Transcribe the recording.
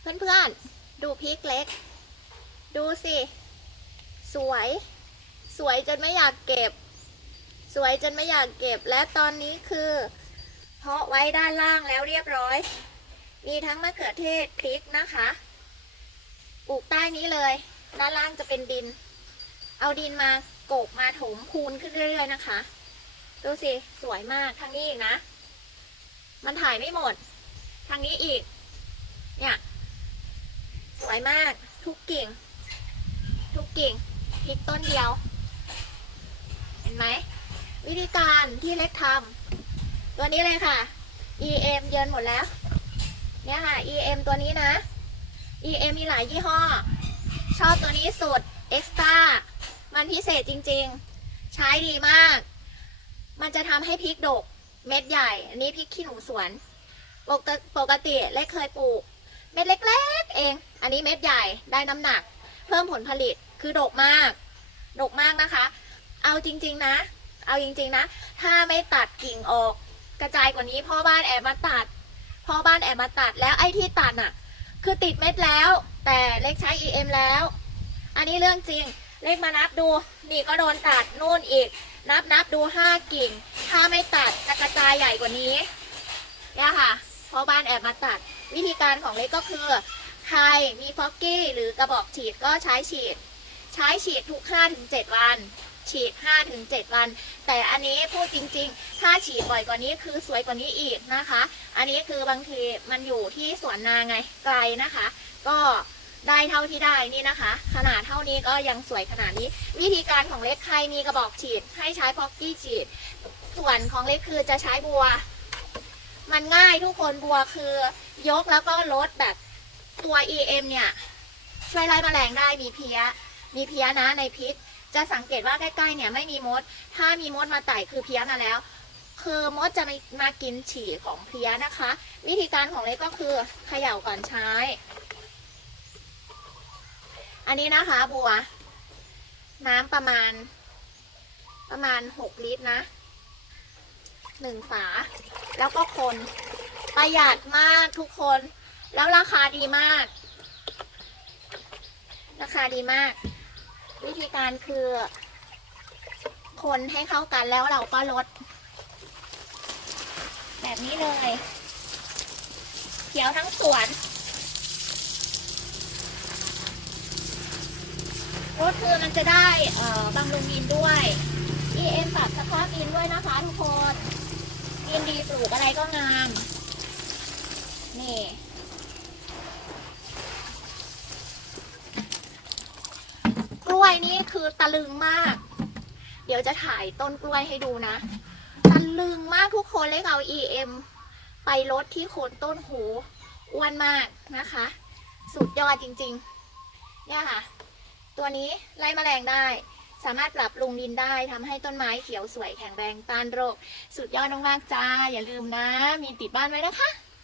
เพื่อนๆ ดูพริกเล็ก ดูสิ สวย สวยจนไม่อยากเก็บ สวยจนไม่อยากเก็บ และตอนนี้คือ เพาะไว้ด้านล่างแล้วเรียบร้อย มีทั้งมะเขือเทศพริกนะคะปลูกใต้นี้เลย ด้านล่างจะเป็นดิน เอาดินมาโกบมาถมพูนขึ้นเรื่อยๆนะคะ ดูสิ สวยมากทางนี้อีกนะ มันถ่ายไม่หมด ทางนี้อีก เนี่ย สวยมาก ทุกกิ่ง ทุกกิ่งพิกต้นเดียว เห็นไหม วิธีการที่เล็กทำตัวนี้เลยค่ะ EM เยินหมดแล้ว เนี่ยค่ะ EM ตัวนี้นะ EM มีหลายยี่ห้อ ชอบตัวนี้สุด Extra มันพิเศษจริงๆ ใช้ดีมาก มันจะทำให้พริกดก เม็ดใหญ่ อันนี้พริกขี้หนูสวน ปกติปกติเล็กเคยปลูก เม็ดเล็กๆเอง อันนี้เม็ดใหญ่ได้น้ำหนัก เพิ่มผลผลิตคือดกมาก ดกมากนะคะ เอาจริง ๆนะ เอาจริง ๆนะ ถ้าไม่ตัดกิ่งออก กระจายกว่านี้พ่อบ้านแอบมาตัดพ่อบ้านแอบมาตัดแล้วไอ้ที่ตัดน่ะ คือติดเม็ดแล้ว แต่เล็กใช้ EM แล้ว อันนี้เรื่องจริงเล็กมานับดู นี่ก็โดนตัดนู่นอีก นับนับดูห้ากิ่ง ถ้าไม่ตัดจะกระจายใหญ่กว่านี้เนี่ยค่ะพ่อบ้านแอบมาตัด วิธีการของเล็กก็คือ ใครมีฟอกกี้หรือกระบอกฉีดก็ใช้ฉีด ใช้ฉีดทุก 5-7 วัน ฉีด 5-7 วัน แต่อันนี้พูดจริง ๆ ถ้าฉีดบ่อยกว่านี้คือสวยกว่านี้อีกนะคะ อันนี้คือบางทีมันอยู่ที่สวนนาไงไกลนะคะ ก็ได้เท่าที่ได้นี่นะคะ ขนาดเท่านี้ก็ยังสวยขนาดนี้ วิธีการของเล็กใครมีกระบอกฉีด ให้ใช้ฟอกกี้ฉีด ส่วนของเล็กคือจะใช้บัว มันง่ายทุกคนบัวคือยกแล้วก็ลดแบบ ตัว EM เนี่ยช่วยไล่แมลงได้มีเพี้ย มีเพี้ยนะในพริกจะสังเกตว่าใกล้ๆเนี่ยไม่มีมด ถ้ามีมดมาไต่คือเพี้ยมาแล้ว คือมดจะมามากินฉี่ของเพี้ยนะคะ วิธีการของเล็กก็คือเขย่าก่อนใช้ อันนี้นะคะบัว น้ำประมาณ ประมาณหกลิตรนะหนึ่งฝา แล้วก็คนประหยัดมากทุกคน แล้วราคาดีมาก ราคาดีมาก วิธีการคือ คนให้เข้ากันแล้วเราก็ลด แบบนี้เลยเขียวทั้งสวนก็คือมันจะได้เอ่อบำรุงดินด้วย EM ปรับสภาพดินด้วยนะคะทุกคนดินดีปลูกอะไรก็งาม นี่ กล้ วยนี่คือตะลึงมาก เดี๋ยวจะถ่ายต้นกล้วยให้ดูนะ ตะลึงมากทุกคนเลยเอา EM ไปลดที่โคนต้นหูอ้วนมากนะคะ สุดยอดจริงๆ เนี่ยค่ะ ตัวนี้ไล่แมลงได้ สามารถปรับปรุงดินได้ทำให้ต้นไม้เขียวสวยแข็งแรงต้านโรค สุดยอดมากๆจ้า อย่าลืมนะ มีติดบ้านไว้นะคะ